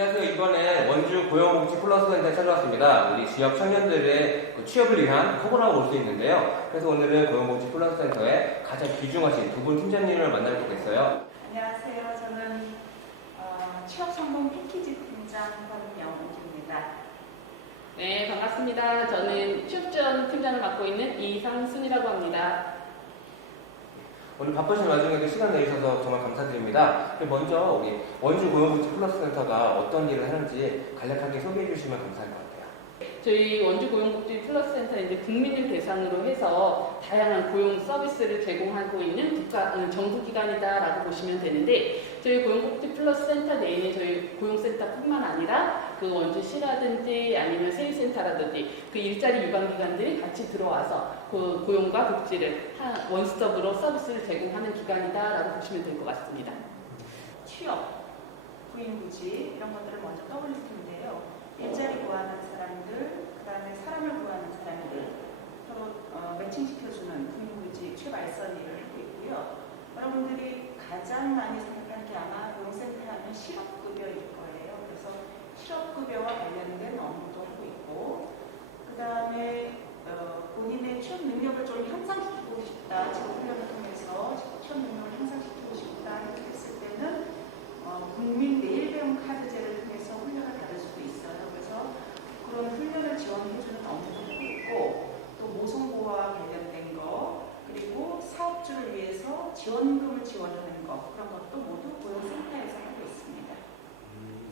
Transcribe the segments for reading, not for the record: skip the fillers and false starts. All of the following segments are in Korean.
안녕하세요. 이번에 원주 고용복지 플러스 센터에 찾아왔습니다. 우리 지역 청년들의 취업을 위한 토론하고 올 수 있는데요. 그래서 오늘은 고용복지 플러스 센터에 가장 귀중하신 두 분 팀장님을 만나뵙게 됐어요. 안녕하세요. 저는 취업성공 패키지 팀장 권명옥입니다. 네, 반갑습니다. 저는 취업지원 팀장을 맡고 있는 이상순이라고 합니다. 오늘 바쁘신 와중에도 시간 내주셔서 정말 감사드립니다. 먼저 우리 원주 고용복지 플러스 센터가 어떤 일을 하는지 간략하게 소개해 주시면 감사할 것 같아요. 저희 원주 고용복지 플러스 센터는 이제 국민을 대상으로 해서 다양한 고용 서비스를 제공하고 있는 정부기관이다라고 보시면 되는데, 저희 고용복지 플러스 센터 내에는 저희 고용센터뿐만 아니라 그 원주시라든지 아니면 세일센터라든지 그 일자리 유관기관들이 같이 들어와서 그 고용과 복지를 원스톱으로 서비스를 제공하는 기관이다라고 보시면 될 것 같습니다. 취업, 구인구직 이런 것들을 먼저 떠올릴 텐데요. 일자리 구하는 사람들, 그 다음에 사람을 구하는 사람들 서로 매칭시켜주는 구인구직 취업 알선 일을 하고 있고요. 여러분들이 가장 많이 생각하는 게 아마 고용센터 하면 실업급여일 거예요. 그래서 실업급여와 관련된 업무도 하고 있고, 그 다음에 본인의 취업 능력을 좀 향상시키고 싶다, 직업훈련을 통해서 취업 능력을 향상시키고 싶다 이렇게 했을 때는 국민 내일배움 카드제를 통해서 훈련을 받을 수도 있어요. 그래서 그런 훈련을 지원해주는 업무도 하고 있고, 또 모성보호와 관련된 거, 그리고 사업주를 위해서 지원금을 지원하는 거, 그런 것도 모두 고용센터에서 하고 있습니다.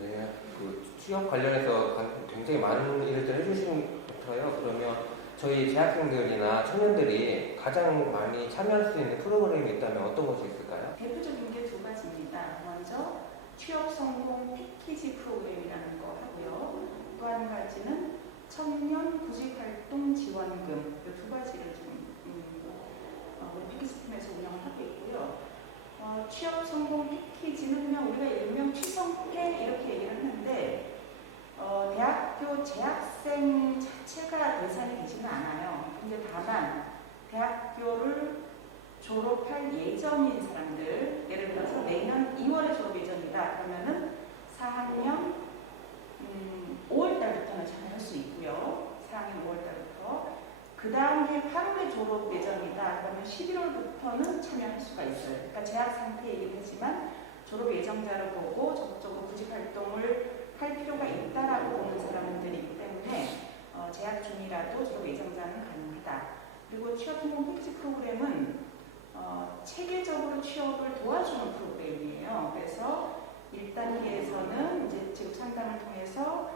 네, 그 취업 관련해서 굉장히 많은 일을 해주시는 것 같아요. 그러면 저희 재학생들이나 청년들이 가장 많이 참여할 수 있는 프로그램이 있다면 어떤 것이 있을까요? 대표적인 게 두 가지입니다. 먼저 취업성공 패키지 프로그램이라는 거 하고요. 또 한 가지는 청년 구직활동 지원금, 이 두 가지를 지금 우리 패키지 팀에서 운영을 하고 있고요. 취업성공 패키지는 그냥 우리가 일명 취성패 이렇게 얘기를 하는데, 대학교 재학생 자체가 대상이 되지는 않아요. 근데 다만 대학교를 졸업할 예정인 사람들, 예를 들어서 내년 2월에 졸업 예정이다 그러면은 4학년 5월달부터는 참여할 수 있고요. 4학년 5월달부터. 그 다음 해 8월에 졸업 예정이다 그러면 11월부터는 참여할 수가 있어요. 그러니까 재학 상태이긴 하지만 졸업 예정자를 보고 적극적으로 구직 활동을 할 필요가 있다라고 보는 사람들이기 때문에 재학 중이라도 졸업 예정자는 가능하다. 그리고 취업성공 패키지 프로그램은 체계적으로 취업을 도와주는 프로그램이에요. 그래서 1단계에서는 이제 직업 상담을 통해서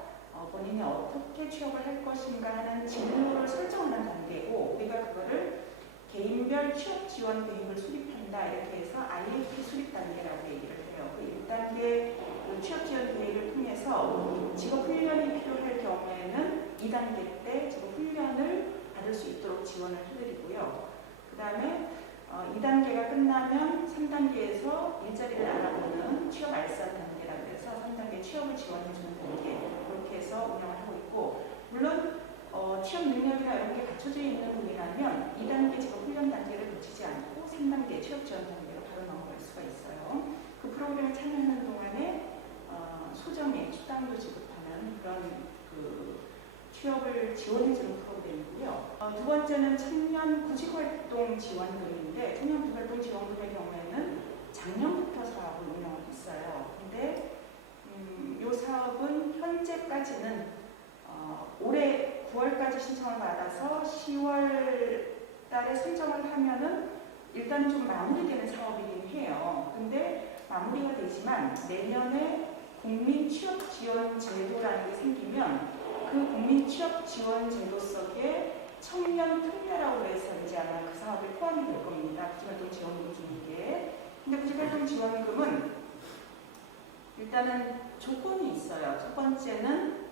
본인이 어떻게 취업을 할 것인가 하는 진로를 설정하는 단계고, 우리가 그거를 개인별 취업 지원 계획을 수립한다 이렇게 해서 IFP 수립 단계라고 얘기를 해요. 그 1단계 취업 지원 계획을 통해서 직업 훈련이 필요할 경우에는 2단계 때 직업 훈련을 받을 수 있도록 지원을 해드리고요. 그 다음에 2단계가 끝나면 3단계에서 일자리를 알아보는 취업 알선 단계라고 해서 3단계 취업을 지원해주는 단계, 그렇게 해서 운영을 하고 있고, 물론 취업 능력이나 이런 게 갖춰져 있는 분이라면 2단계 직업 훈련 단계를 놓치지 않고 3단계 취업 지원 단계로 바로 넘어갈 수가 있어요. 그 프로그램에 참여하는 동안에 소정의 수당도 지급하는 그런 취업을 지원해주는 프로그램이고요. 두 번째는 청년 구직활동 지원금인데, 청년 구직활동 지원금의 경우에는 작년부터 사업을 운영을 했어요. 근데 이 사업은 현재까지는 올해 9월까지 신청을 받아서 10월 달에 선정을 하면은 일단 좀 마무리되는 사업이긴 해요. 근데 마무리가 되지만 내년에 국민취업지원제도라는 게 생기면 그 국민취업지원제도 속에 청년 특례라고 해서 이제 아마 그 사업에 포함이 될 겁니다. 구직활동 지원금 주는 게. 근데 구직활동 지원금은 일단은 조건이 있어요. 첫 번째는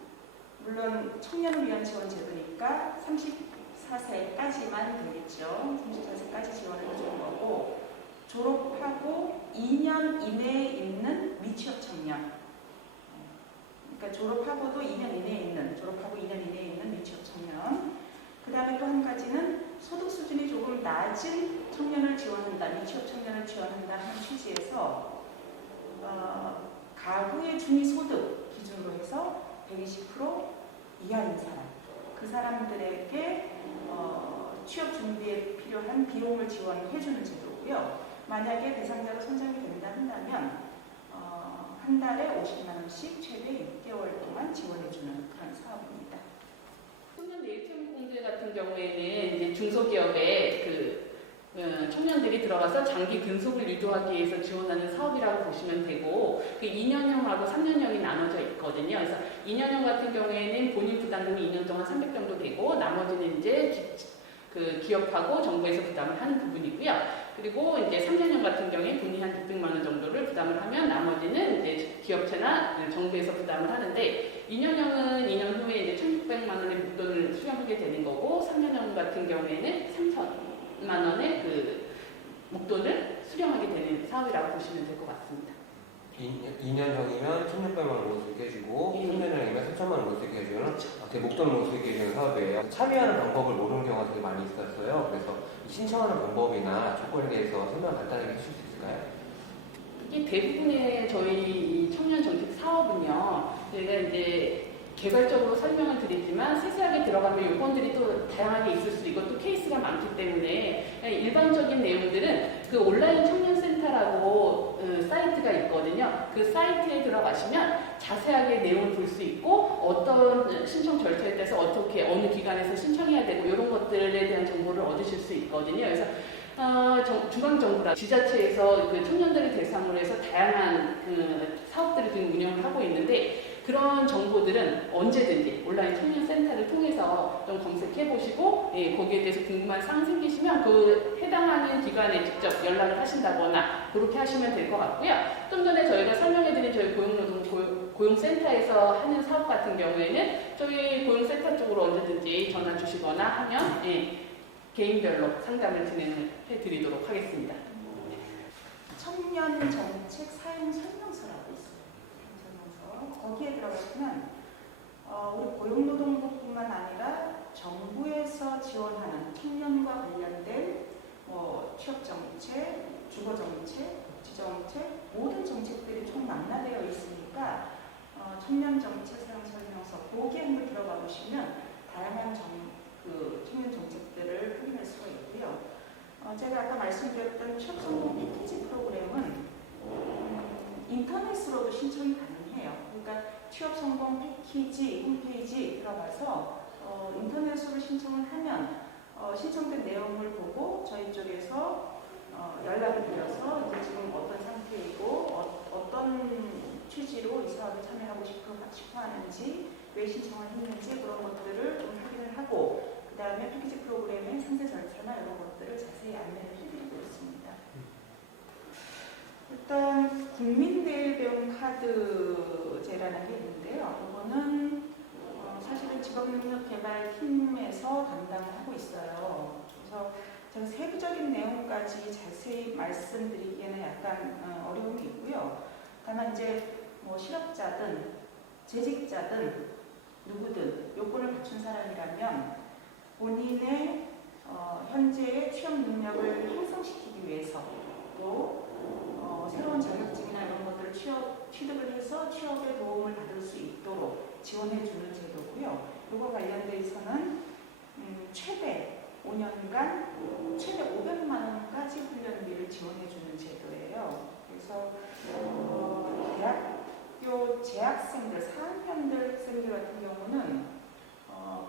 물론 청년을 위한 지원제도니까 34세까지만 되겠죠. 34세까지 지원을 해주는 거고, 졸업하고 2년 이내에 있는 미취업 청년, 그러니까 졸업하고 2년 이내에 있는 미취업 청년. 그 다음에 또 한 가지는 소득 수준이 조금 낮은 청년을 지원한다, 미취업 청년을 지원한다 하는 취지에서 가구의 중위소득 기준으로 해서 120% 이하인 사람, 그 사람들에게 취업 준비에 필요한 비용을 지원해주는 제도고요. 만약에 대상자로 선정이 된다 한다면 한 달에 50만 원씩 최대 6개월 동안 지원해주는 그런 사업입니다. 청년 내일체육공제 같은 경우에는 이제 중소기업에 청년들이 들어가서 장기 근속을 유도하기 위해서 지원하는 사업이라고 보시면 되고, 그 2년형하고 3년형이 나눠져 있거든요. 그래서 2년형 같은 경우에는 본인 부담금이 2년 동안 300 정도 되고, 나머지는 이제 기업하고 정부에서 부담을 하는 부분이고요. 그리고 이제 3년형 같은 경우에 본인이 한 600만 원 정도를 부담을 하면 나머지는 이제 기업체나 정부에서 부담을 하는데, 2년형은 2년 후에 이제 1,600만 원의 목돈을 수령하게 되는 거고, 3년형 같은 경우에는 3,000만 원의 그 목돈을 수령하게 되는 사업이라고 보시면 될 것 같습니다. 2년형이면 1,600만 원 못 쓰게 해주고 3년형이면 3,000만 원 못 쓰게 해주는 목돈을 못 쓰게 해주는 사업이에요. 참여하는 방법을 모르는 경우가 되게 많이 있었어요. 그래서 신청하는 방법이나 조건에 대해서 설명 간단하게 해주실 수 있을까요? 이게 대부분의 저희 이 청년 정책 사업은요, 저희가 이제 개괄적으로 설명을 드리지만 세세하게 들어가면 요건들이 또 다양하게 있을 수 있고 또 케이스가 많기 때문에 일반적인 내용들은 그 온라인 청년센터라고 사이트가 있거든요. 그 사이트에 들어가시면 자세하게 내용을 볼 수 있고 어떤 신청 절차에 따라서 어떻게 어느 기관에서 신청해야 되고 이런 것들에 대한 정보를 얻으실 수 있거든요. 그래서 중앙정부랑 지자체에서 그 청년들을 대상으로 해서 다양한 사업들을 지금 운영을 하고 있는데, 그런 정보들은 언제든지 온라인 청년센터를 통해서 좀 검색해 보시고, 거기에 대해서 궁금한 사항 생기시면 그 해당하는 기관에 직접 연락을 하신다거나 그렇게 하시면 될 것 같고요. 좀 전에 저희가 설명해 드린 저희 고용센터에서 하는 사업 같은 경우에는 저희 고용센터 쪽으로 언제든지 전화 주시거나 하면 개인별로 상담을 진행을 해드리도록 하겠습니다. 청년 정책 사용 설명서라고 있어요. 설명서. 거기에 들어가시면 우리 고용노동부뿐만 아니라 정부에서 지원하는 청년과 관련된 취업 정책, 주거 정책, 복지 정책, 모든 정책들이 총 망라되어 있으니까 청년 정책 사용 설명서 거기에 한번 들어가 보시면 다양한 청년 정책들을 확인할 수가 있고요. 제가 아까 말씀드렸던 취업성공 패키지 프로그램은 인터넷으로도 신청이 가능해요. 그러니까 취업성공 패키지 홈페이지 들어가서 인터넷으로 신청을 하면 신청된 내용을 보고 저희 쪽에서 연락을 드려서 이제 지금 어떤 상태이고 어떤 취지로 이 사업에 참여하고 싶어 하는지, 왜 신청을 했는지 그런 것들을 좀 확인을 하고, 그 다음에 패키지 프로그램의 상세 절차나 이런 것들을 자세히 안내를 해드리고 있습니다. 일단 국민내일배움 카드제라는 게 있는데요. 이거는 사실은 직업능력개발팀에서 담당을 하고 있어요. 그래서 제가 세부적인 내용까지 자세히 말씀드리기에는 약간 어려움이 있고요. 다만 이제 실업자든 재직자든 누구든 요건을 갖춘 사람이라면 본인의 현재의 취업 능력을 향상시키기 위해서 또 새로운 자격증이나 이런 것들을 취득을 해서 취업에 도움을 받을 수 있도록 지원해주는 제도고요. 이거 관련돼서는 최대 5년간 최대 500만 원까지 훈련비를 지원해주는 제도예요. 그래서 대학교 재학생들, 4학년들 학생들 같은 경우는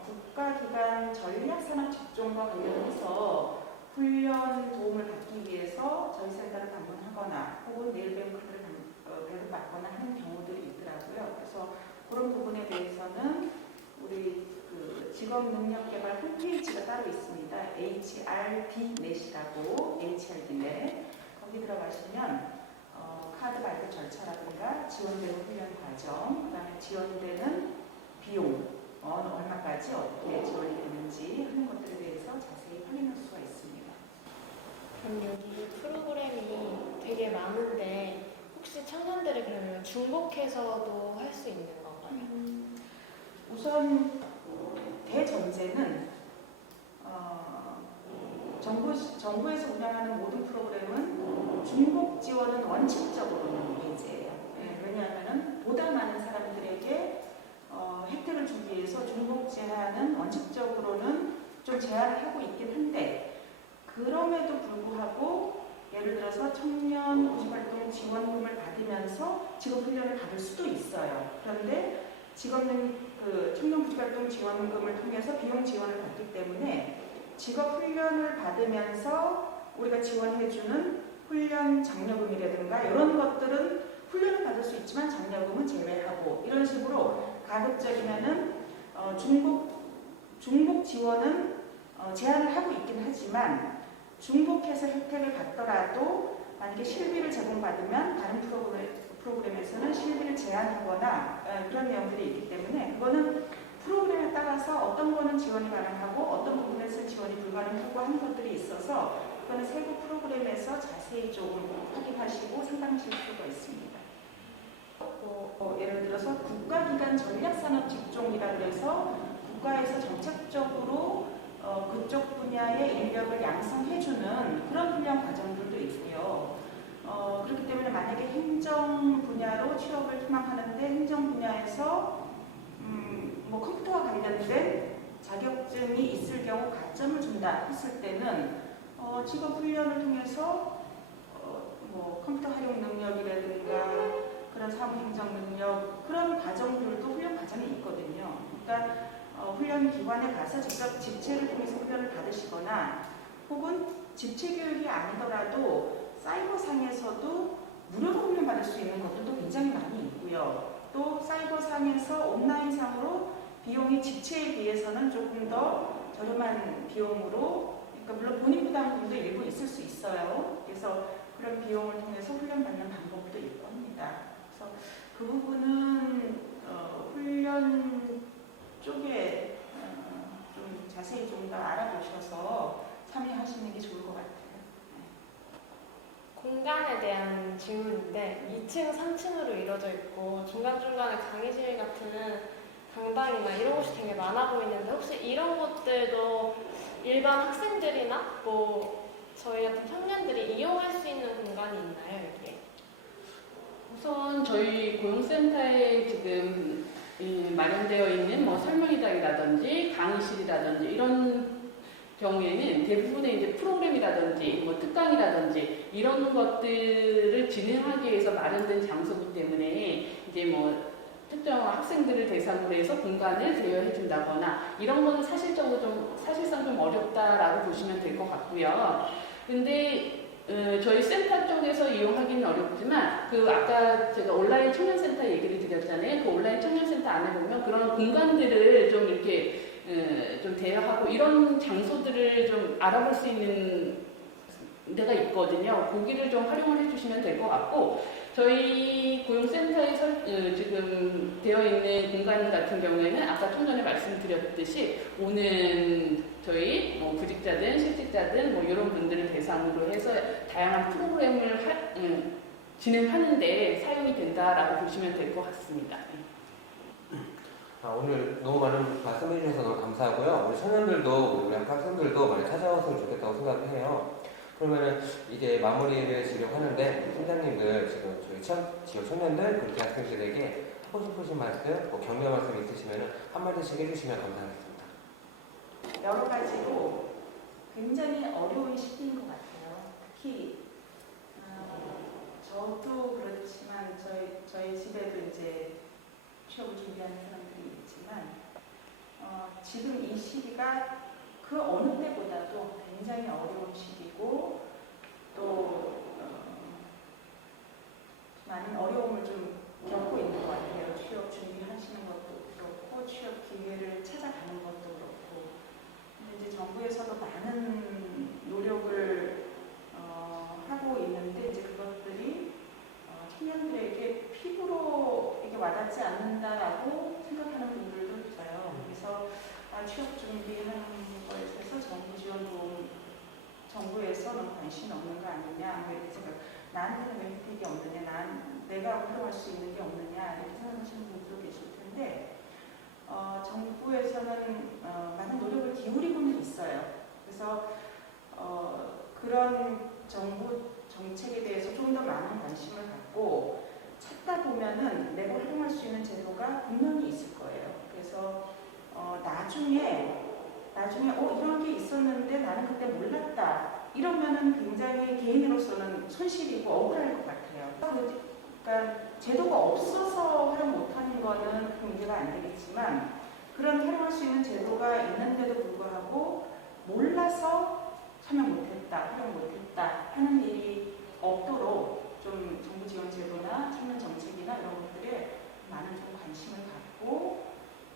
국가기관 전략산업직종과 관련해서 훈련 도움을 받기 위해서 저희 센터를 방문하거나 혹은 내일배움 카드를 발급받거나 하는 경우들이 있더라고요. 그래서 그런 부분에 대해서는 우리 직업능력개발 홈페이지가 따로 있습니다. HRD넷이라고, HRD넷. 거기 들어가시면 카드 발급 절차라든가 지원되는 훈련 과정, 그 다음에 지원되는 비용, 얼마까지 어떻게 지원이 되는지 하는 것들에 대해서 자세히 확인할 수가 있습니다. 그럼 여기 프로그램이 되게 많은데 혹시 청년들이 그러면 중복해서도 할 수 있는 건가요? 우선 대전제는 정부에서 운영하는 모든 프로그램은 중복 지원은 원칙적으로는 예제예요. 왜냐하면 보다 많은 사람들에게 혜택을 주기 위해서 중복 제한은 원칙적으로는 좀 제한을 하고 있긴 한데, 그럼에도 불구하고 예를 들어서 청년 구직활동 지원금을 받으면서 직업훈련을 받을 수도 있어요. 그런데 청년 구직활동 지원금을 통해서 비용 지원을 받기 때문에 직업훈련을 받으면서 우리가 지원해주는 훈련 장려금이라든가 이런 것들은 훈련을 받을 수 있지만 장려금은 제외하고, 이런 식으로 가급적이면은 중복 지원은 제한을 하고 있긴 하지만, 중복해서 혜택을 받더라도 만약에 실비를 제공받으면 다른 프로그램에서는 실비를 제한하거나 그런 내용들이 있기 때문에, 그거는 프로그램에 따라서 어떤 거는 지원이 가능하고 어떤 부분에서는 지원이 불가능하고 하는 것들이 있어서, 그거는 세부 프로그램에서 자세히 조금 확인하시고 상담하실 필요가 있습니다. 예를 들어서 국가기관 전략산업 직종이라 그래서 국가에서 정책적으로 그쪽 분야의 인력을 양성해주는 그런 훈련 과정들도 있고요. 그렇기 때문에 만약에 행정 분야로 취업을 희망하는데 행정 분야에서 컴퓨터와 관련된 자격증이 있을 경우 가점을 준다 했을 때는 직업 훈련을 통해서 컴퓨터 활용 능력이라든가 그런 사무행정 능력, 그런 과정들도 훈련 과정이 있거든요. 그러니까 훈련 기관에 가서 직접 집체를 통해서 훈련을 받으시거나, 혹은 집체 교육이 아니더라도 사이버상에서도 무료로 훈련 받을 수 있는 것들도 굉장히 많이 있고요. 또 사이버상에서 온라인상으로 비용이 집체에 비해서는 조금 더 저렴한 비용으로, 그러니까 물론 본인 부담금도 일부 있을 수 있어요. 그래서 그런 비용을 통해서 훈련받는 방법도 있고 합니다. 그래서 그 부분은 훈련 쪽에 좀 자세히 좀 더 알아보셔서 참여하시는 게 좋을 것 같아요. 공간에 대한 질문인데 2층, 3층으로 이루어져 있고 중간중간에 강의실 같은 강당이나 이런 곳이 되게 많아 보이는데, 혹시 이런 곳들도 일반 학생들이나 저희 같은 청년들이 이용할 수 있는 공간이 있나요, 이게? 우선 저희 고용센터에 지금 마련되어 있는 설문의장이라든지 강의실이라든지 이런 경우에는 대부분의 이제 프로그램이라든지 특강이라든지 이런 것들을 진행하기 위해서 마련된 장소이기 때문에 이제 특정 학생들을 대상으로 해서 공간을 대여해 준다거나 이런 거는 사실상 좀 어렵다라고 보시면 될 것 같고요. 근데 저희 센터 쪽에서 이용하기는 어렵지만 아까 제가 온라인 청년센터 얘기를 드렸잖아요. 그 온라인 청년센터 안에 보면 그런 공간들을 좀 이렇게 좀 대여하고 이런 장소들을 좀 알아볼 수 있는 데가 있거든요. 거기를 좀 활용을 해주시면 될 것 같고, 저희 고용센터에 지금 되어 있는 공간 같은 경우에는 아까 좀 전에 말씀드렸듯이 오는 저희 구직자든 실직자든 이런 분들을 대상으로 해서 다양한 프로그램을 진행하는데 사용이 된다라고 보시면 될 것 같습니다. 오늘 너무 많은 말씀해 주셔서 너무 감사하고요. 우리 청년들도, 우리 학생들도 많이 찾아왔으면 좋겠다고 생각해요. 그러면은 이제 마무리를 지려고 하는데, 팀장님들 지금 저희 지역 청년들, 그리고 대학생들에게 하고 싶으신 말씀, 격려 말씀 있으시면 한마디씩 해주시면 감사하겠습니다. 여러 가지로 굉장히 어려운 시기인 것 같아요. 특히 저도 그렇지만 저희 집에도 이제 취업을 준비하는 사람들이 있지만 지금 이 시기가 그 어느 때보다도 굉장히 어려운 시기고, 또 많은 어려움을 좀 겪고 있는 것 같아요. 취업 준비하시는 것도 그렇고 취업 기회를 찾아가는 것도 그렇고. 근데 이제 정부에서도 많은 노력을 하고 있는데, 이제 그것들이 청년들에게 피부로 이게 와닿지 않는다라고 생각하는 분들도 있어요. 그래서 취업 준비하는 거에 있어서 정부 지원 도움, 정부에서 너무 관심이 없는 거 아니냐, 이렇게 생각, 나한테는 왜 혜택이 없느냐, 내가 활용할 수 있는 게 없느냐, 이렇게 생각하시는 분들도 계실 텐데, 정부에서는 많은 노력을 기울이고는 있어요. 그래서 그런 정부 정책에 대해서 좀 더 많은 관심을 갖고, 찾다 보면은 내가 활용할 수 있는 제도가 분명히 있을 거예요. 그래서 나중에 이런 게 있었는데 나는 그때 몰랐다. 이러면은 굉장히 개인으로서는 손실이고 억울할 것 같아요. 그러니까 제도가 없어서 활용 못하는 거는 그 문제가 안 되겠지만 그런 활용할 수 있는 제도가 있는데도 불구하고 몰라서 참여 못했다, 활용 못했다 하는 일이 없도록 좀 정부 지원 제도나 청년 정책이나 이런 것들에 많은 좀 관심을 갖고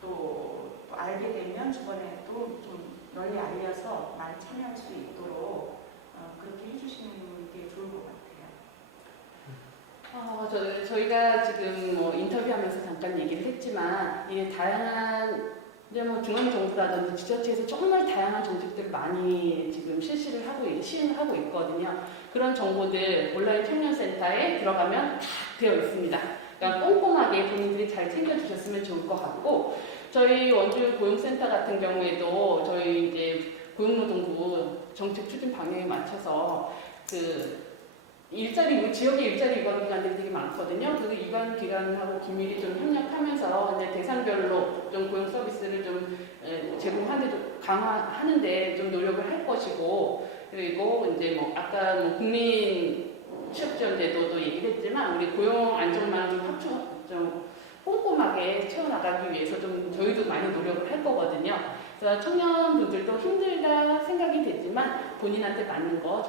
또 알게 되면 주변에 또 좀 널리 알려서 많이 참여할 수 있도록 그렇게 해주시는 게 좋을 것 같아요. 저희가 지금 뭐 인터뷰하면서 잠깐 얘기를 했지만 이게 다양한 이제 뭐 중앙정부라든지 지자체에서 정말 다양한 정책들을 많이 지금 시행을 하고 있거든요. 그런 정보들 온라인 청년센터에 들어가면 다 되어 있습니다. 그러니까 꼼꼼하게 본인들이 잘 챙겨주셨으면 좋을 것 같고 저희 원주 고용센터 같은 경우에도 저희 이제 고용노동부 정책 추진 방향에 맞춰서 지역의 일자리 유관 기관들이 되게 많거든요. 그래서 유관 기관하고 긴밀히 좀 협력하면서 이제 대상별로 좀 고용 서비스를 좀 제공하는데 좀 강화하는데 좀 노력을 할 것이고 그리고 이제 뭐 아까 뭐 국민 취업지원제도도 얘기를 했지만 우리 고용 안정망 좀 꼼꼼하게 채워나가기 위해서 좀 저희도 많이 노력을 할 거거든요. 그래서 청년분들도 힘들다 생각이 되지만 본인한테 맞는 거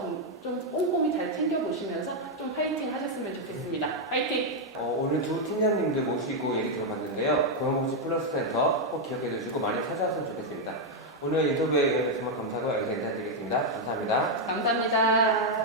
좀 꼼꼼히 잘 챙겨보시면서 좀 파이팅 하셨으면 좋겠습니다. 파이팅! 오늘 두 팀장님들 모시고 얘기 들어봤는데요. 고용복지 플러스 센터 꼭 기억해 두시고 많이 찾아왔으면 좋겠습니다. 오늘 인터뷰에 정말 감사하고 여기서 인사드리겠습니다. 감사합니다. 감사합니다.